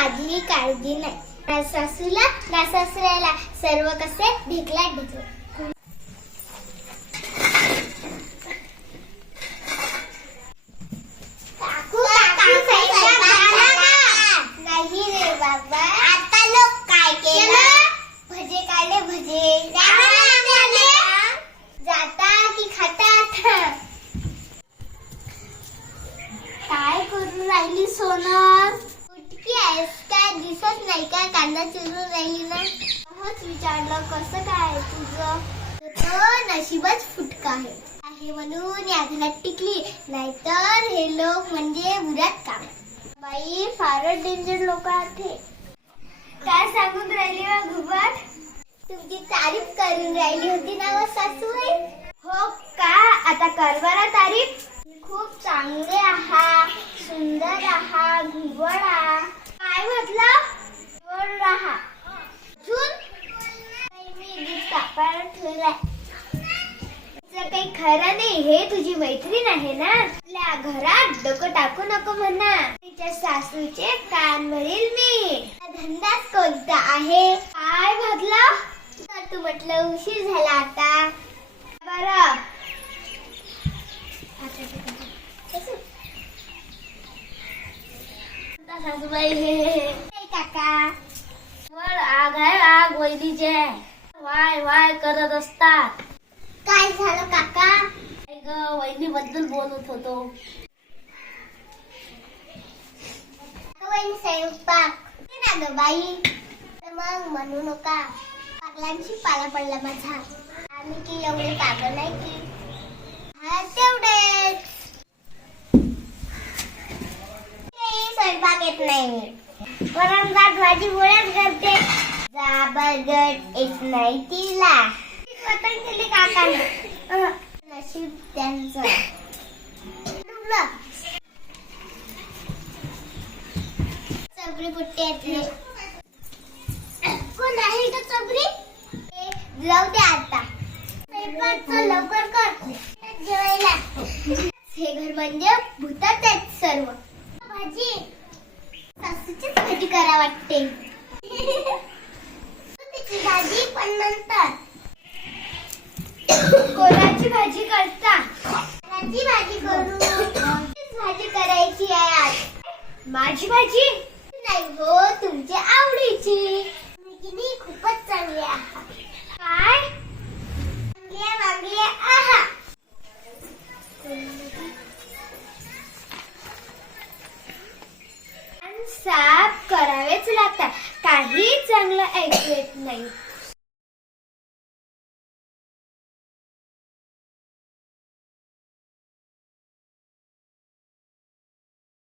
माझी काळजी नाही. ना सासूला ना सासऱ्याला सर्व कसे ढेकलात ढेकले. नाही रे बाबा. आता लोक काय केलं? भजे काढले भजे. जाता की खातात? काय करून राहिली सोनल? कुठकी आहेस काय? दिसत नाही का? कांदा चिरून राहिली ना. होच विचारलं कसं काय तुझं? नशीबच फुटका आहे म्हणून या घरात टिकली, नाहीतर हे लोक म्हणजे उरात काम. बाई फारच डेंजर लोक आहेत हे. काय सांगून राहिली वा घुबट? तुमची तारीफ करून राहिली होती ना व सासूबाई? हो का? आता कर बरं तारीफ. खूप चांगले आहात, सुंदर आहात, घुबड आहात. काय म्हटलं? घुबड राहा. मी गिफ्ट कापायला ठेवलाय. काही खरं नाही. हे तुझी मैत्रीण आहे ना. आपल्या घरात डोकं टाकू नको म्हणा. तिच्या सासूचे कान भरील मी. धंदाच कोणता आहे? काय म्हटलं? तू म्हटलं उशीर झाला आता. बरं सासूबाई हे काका वर आग आहे. आग वैदीचे वाय वाय करत असतात. काय झालं काका? वहिनी बद्दल बोलत होतो. वहिनी स्वयंपाक ना ग बाई. मग म्हणू नका. पागलांची पाला पडला माझा. आम्ही की एवढे पागल नाही की. हा तेवढेच. स्वयंपाक येत नाही. वरण भात भाजी पोळ्याच करते. जा बरगट येत नाही तिला. पतंग केली काकाने. नशीब त्यांचं. चबरी पुट्टी येते. कोण आहे का चबरी? जाऊ दे आता. स्वयंपाक लवकर कर. जेवायला. हे घर म्हणजे भूतात आहेत सर्व. भाजी सासूचीच भाजी करा वाटते. तिची भाजी पण नंतर. कोणाची भाजी करता? कोणाची भाजी करू? भाजी करायची आहे आज. माझी भाजी नाही हो, तुमच्या आवडीची. मी खूपच चांगली आहात. काय चांगली आहात? साफ करावेच लागतात. काही चांगलं ऐकू येत नाही.